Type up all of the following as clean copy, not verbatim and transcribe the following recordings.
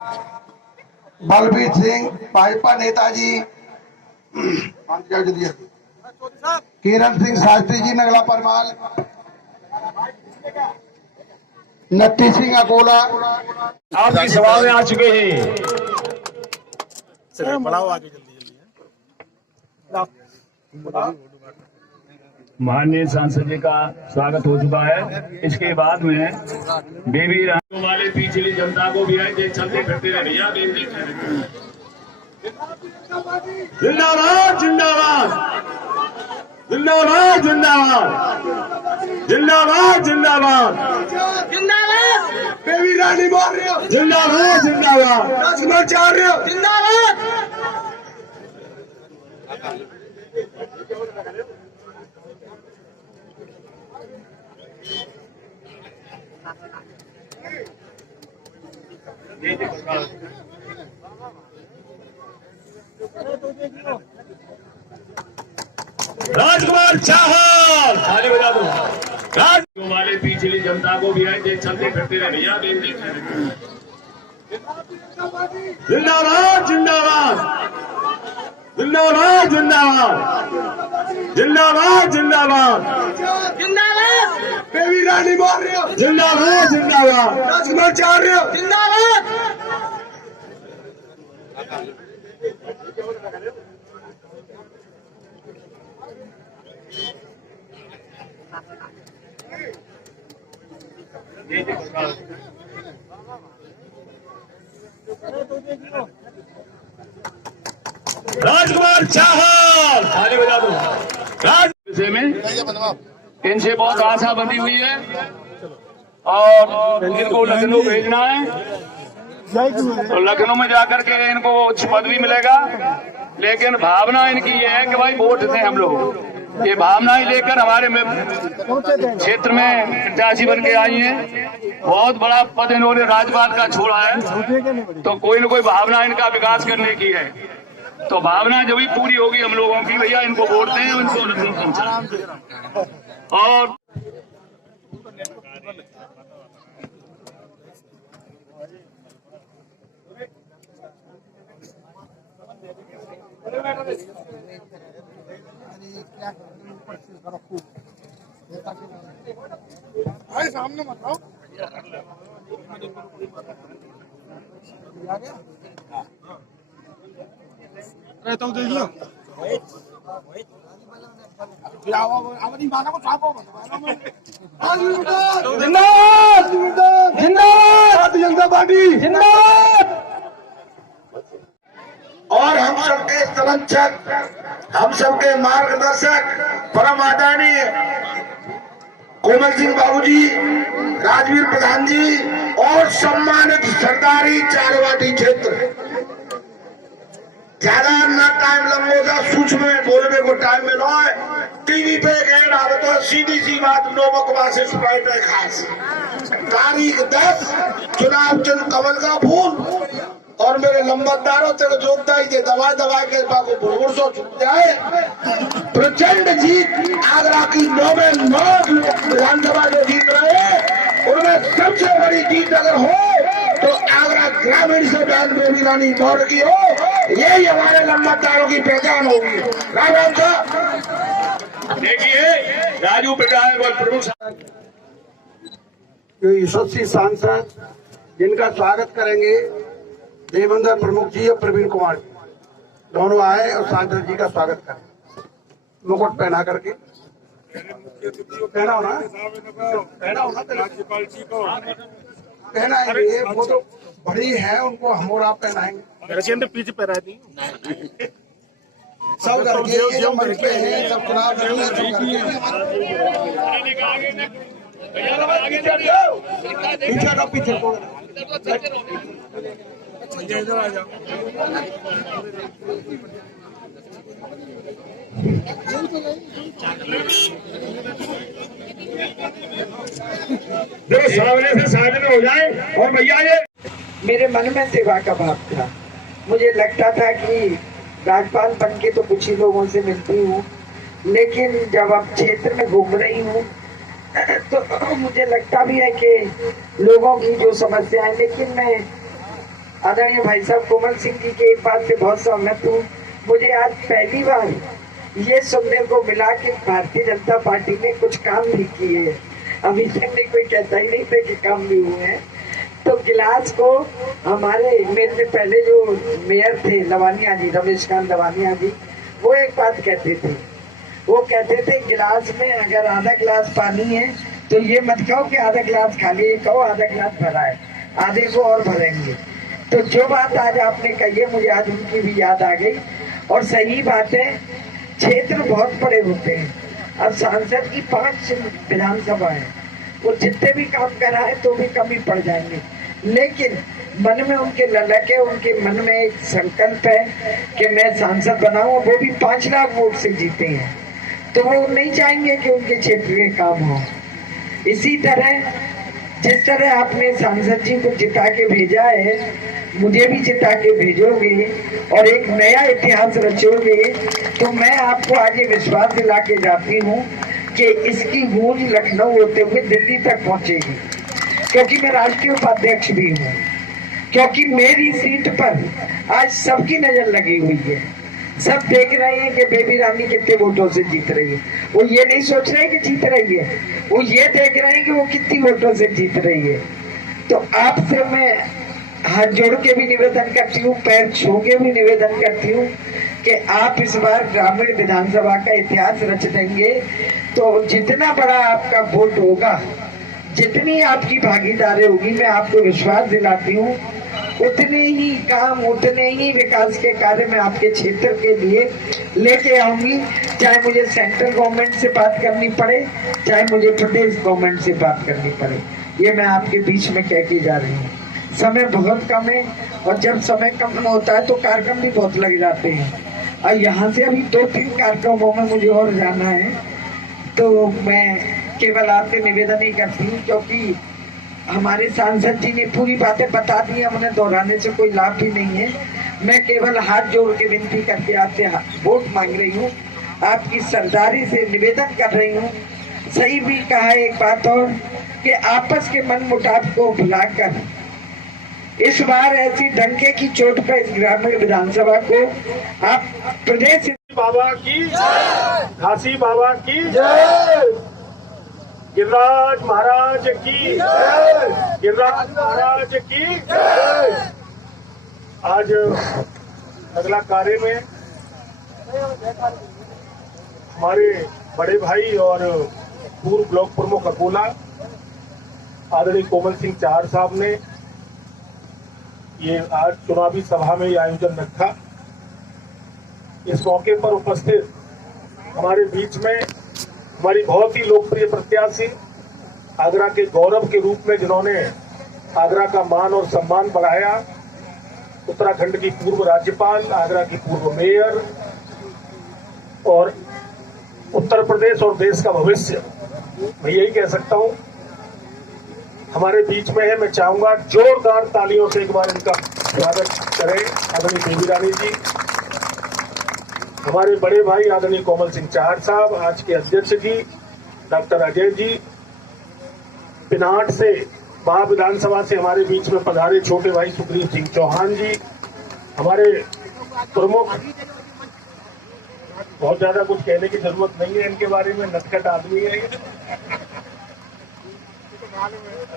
बलबीर सिंह भाजपा नेताजी, किरण Singh Shastri ji Nagla Parmal, Nutty Singh Akola आपकी सभा में आ चुके हैं। माननीय सांसद जी का स्वागत हो चुका है। इसके बाद में बेबी रानी वाले पिछली जनता को भी आए चलते फिरते रहे भैया। जिंदाबाद जिंदाबाद जिंदाबाद जिंदाबाद जिंदाबाद जिंदाबाद जिंदाबाद बेबी रानी बोल रहे हो, जिंदाबाद जिंदाबाद राजकुमार चाह रहे हो, जिंदाबाद। राजकुमार चाहल खाली बजा दो। राज वाले पिछली जनता को भी आए चलते फिरते रहे भैया। जिंदाबाद जिंदाबाद जिंदाबाद जिंदाबाद जिंदाबाद जिंदाबाद जिंदाबाद बेबी रानी बोल रहे हो, जिंदाबाद जिंदाबाद राजकुमार चाह रहे हो, जिंदाबाद। राजकुमार चाहल खाली बजा दो। राज विषय में इनसे बहुत आशा बंधी हुई है और इनको लखनऊ भेजना है। तो लखनऊ में जाकर के इनको उच्च पद भी मिलेगा, लेकिन भावना इनकी ये है कि भाई वोट थे हम लोग। ये भावनाएं लेकर हमारे क्षेत्र में प्रत्याशी बन के आई हैं। बहुत बड़ा पद इन्होंने राजपाल का छोड़ा है, तो कोई न कोई भावना इनका विकास करने की है। तो भावना जब भी पूरी होगी हम लोगों की, भैया इनको वोट दें, इनको लखनऊ पहुंचाएं। और सामने बताओ कहता हूँ देखियो जिंदाबाद जिंदाबाद जनता पार्टी जिंदाबाद। और हम सबके संरक्षक, हम सबके मार्गदर्शक परम आदरणीय कोमल सिंह बाबूजी, राजवीर प्रधान जी और सम्मानित सरदारी चारवाटी क्षेत्र, ज्यादा ना टाइम लंबोदा सूक्ष्म में बोलने को टाइम में लो है। टीवी पे गए ना तो सीधी सी बात नो बकवास से स्प्राइट है खास। तारीख 10 चुनाव चिन्ह कमल का फूल और मेरे लंबतदारों तेरे जोगदा ही दे दवा दवा के बाको भूर सो छूट जाए। प्रचंड जीत आगरा की 9 में 9 विधानसभा जो जीत रहे उनमें सबसे बड़ी जीत अगर हो तो आगरा ग्रामीण से बहन बेबी रानी मौर्य की हो। यही हमारे लंबतदारों की पहचान होगी। राम राम साहब देखिए राजू प्रधान और प्रमुख जो यशस्वी सांसद जिनका स्वागत करेंगे देवेंद्र प्रमुख जी और प्रवीण कुमार जी, दोनों आए और सांसद जी का स्वागत करें। मुकुट पहना करके कहना हो ना, कहना हो ना, कहना है। वो तो बड़ी है, उनको हम और आप पहनाएंगे। पीछे पहना दी सब करके जो मंच पे है सब चुनाव पीछे इधर आ जाओ। देखो सामने से सामने हो जाए। और भैया ये मेरे मन में सेवा का भाव था। मुझे लगता था कि राजपाल बन के तो कुछ ही लोगों से मिलती हूँ, लेकिन जब अब क्षेत्र में घूम रही हूँ तो मुझे लगता भी है कि लोगों की जो समस्या है, लेकिन मैं आदरणीय भाई साहब कोमल सिंह जी की एक बात से बहुत सहमत हूँ। मुझे आज पहली बार ये सुनने को मिला कि भारतीय जनता पार्टी ने कुछ काम भी किए हैं। अभी तक नहीं कोई कहता ही नहीं था कि काम भी हुए हैं। तो गिलास को हमारे मेरे से पहले जो मेयर थे लवानिया जी, रमेशकांत लवानिया जी, वो एक बात कहते थे। वो कहते थे गिलास में अगर आधा गिलास पानी है तो ये मत कहो कि आधा गिलास खाली है, कहो आधा गिलास भरा है, आधे को और भरेंगे। तो जो बात आज आपने कही है मुझे आज उनकी भी याद आ गई। और सही बात है, क्षेत्र बहुत बड़े होते हैं। अब सांसद की 5 विधानसभा है, वो जितने भी काम करा है तो भी कम ही पड़ जाएंगे, लेकिन मन में उनके ललक है, उनके मन में एक संकल्प है कि मैं सांसद बनाऊं। वो भी 5 लाख वोट से जीते हैं, तो वो नहीं चाहेंगे कि उनके क्षेत्र के काम हो। इसी तरह जिस तरह आपने सांसद जी को जिता के भेजा है, मुझे भी जिता के भेजोगे और एक नया इतिहास रचोगे, तो मैं आपको आगे विश्वास दिला के जाती हूँ कि इसकी गूंज लखनऊ होते हुए दिल्ली तक पहुंचेगी, क्योंकि मैं राष्ट्रीय उपाध्यक्ष भी हूँ। क्योंकि मेरी सीट पर आज सबकी नजर लगी हुई है। सब देख रहे हैं कि बेबी रानी कितने वोटों से जीत रही है। वो ये नहीं सोच रहे कि जीत रही है, वो ये देख रहे हैं कि वो कितनी वोटों से जीत रही है। तो आपसे मैं हाथ जोड़ के भी निवेदन करती हूँ, पैर छू के भी निवेदन करती हूँ कि आप इस बार ग्रामीण विधानसभा का इतिहास रच देंगे। तो जितना बड़ा आपका वोट होगा, जितनी आपकी भागीदारी होगी, मैं आपको विश्वास दिलाती हूँ उतने ही काम, उतने ही विकास के कार्य मैं आपके क्षेत्र के लिए लेके आऊंगी। चाहे मुझे सेंट्रल गवर्नमेंट से बात करनी पड़े, चाहे मुझे प्रदेश गवर्नमेंट से बात करनी पड़े, ये मैं आपके बीच में कह के जा रही हूँ। समय बहुत कम है, और जब समय कम होता है तो कार्यक्रम भी बहुत लग जाते हैं। और यहाँ से अभी 2-3 कार्यक्रमों में मुझे और जाना है, तो मैं केवल आपसे निवेदन ही करती हूँ, क्योंकि हमारे सांसद जी ने पूरी बातें बता दी, हमने दोहराने से कोई लाभ भी नहीं है। मैं केवल हाथ जोड़ के विनती करके आपसे वोट मांग रही हूँ, आपकी सरदारी से निवेदन कर रही हूँ। सही भी कहा एक बात और कि आपस के मन मुटाव को भुलाकर इस बार ऐसी डंके की चोट पर इस ग्रामीण विधानसभा को आप प्रदेश बाबा की घासी बाबा की गिरिराज महाराज की गिरिराज महाराज की। आज अगला कार्य में हमारे बड़े भाई और पूर्व ब्लॉक प्रमुख अकोला आदरणीय कोमल सिंह चाहर साहब ने ये आज चुनावी सभा में ये आयोजन रखा। इस मौके पर उपस्थित हमारे बीच में हमारी बहुत ही लोकप्रिय प्रत्याशी, आगरा के गौरव के रूप में जिन्होंने आगरा का मान और सम्मान बढ़ाया, उत्तराखंड की पूर्व राज्यपाल, आगरा की पूर्व मेयर और उत्तर प्रदेश और देश का भविष्य, मैं यही कह सकता हूं, हमारे बीच में है। मैं चाहूंगा जोरदार तालियों से एक बार इनका स्वागत करें आदरणीय बेबी रानी जी। हमारे बड़े भाई आदरणीय कोमल सिंह चाहर साहब, आज के अध्यक्ष जी डॉक्टर अजय जी, पिनाट से महा विधानसभा से हमारे बीच में पधारे छोटे भाई सुग्रीव सिंह चौहान जी, हमारे प्रमुख, बहुत ज्यादा कुछ कहने की जरूरत नहीं है इनके बारे में, नटखट आदमी है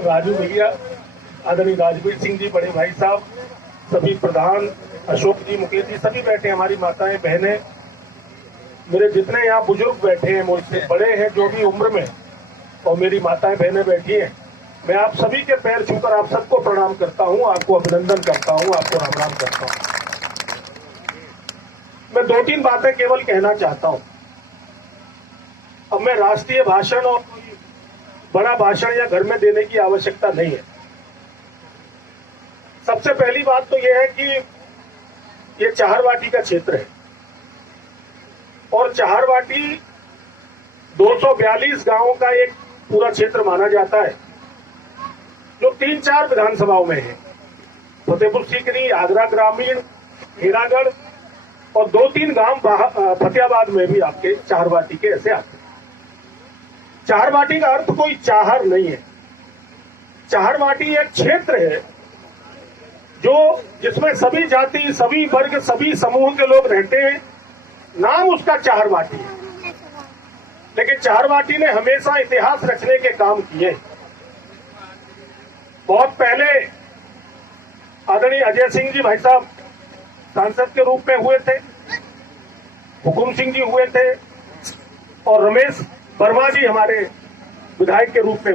राजू भैया, आदरणीय राजवीर सिंह जी, बड़े भाई साहब, सभी प्रधान, अशोक जी, मुकेश जी, सभी बैठे, हमारी माताएं बहनें, मेरे जितने यहाँ बुजुर्ग बैठे हैं, मुझसे बड़े हैं जो भी उम्र में, और मेरी माताएं बहनें बैठी हैं, मैं आप सभी के पैर छूकर आप सबको प्रणाम करता हूँ, आपको अभिनंदन करता हूँ, आपको राम राम करता हूँ। मैं 2-3 बातें केवल कहना चाहता हूँ। अब मैं राष्ट्रीय भाषण और बड़ा भाषण या घर में देने की आवश्यकता नहीं है। सबसे पहली बात तो यह है कि ये चाहरवाटी का क्षेत्र है और चाहरवाटी 242 गांवों का एक पूरा क्षेत्र माना जाता है, जो 3-4 विधानसभाओं में है। फतेहपुर सीकरी, आगरा ग्रामीण, हीरागढ़ और 2-3 गांव फतेहाबाद में भी आपके चाहरवाटी के ऐसे आते हैं। चाहरवाटी का अर्थ कोई चाहर नहीं है। चाहरवाटी एक क्षेत्र है जिसमें सभी जाति, सभी वर्ग, सभी समूह के लोग रहते हैं। नाम उसका चारवाटी है, लेकिन चारवाटी ने हमेशा इतिहास रचने के काम किए। बहुत पहले आदरणीय अजय सिंह जी भाई साहब सांसद के रूप में हुए थे, हुकुम सिंह जी हुए थे, और रमेश वर्मा जी हमारे विधायक के रूप में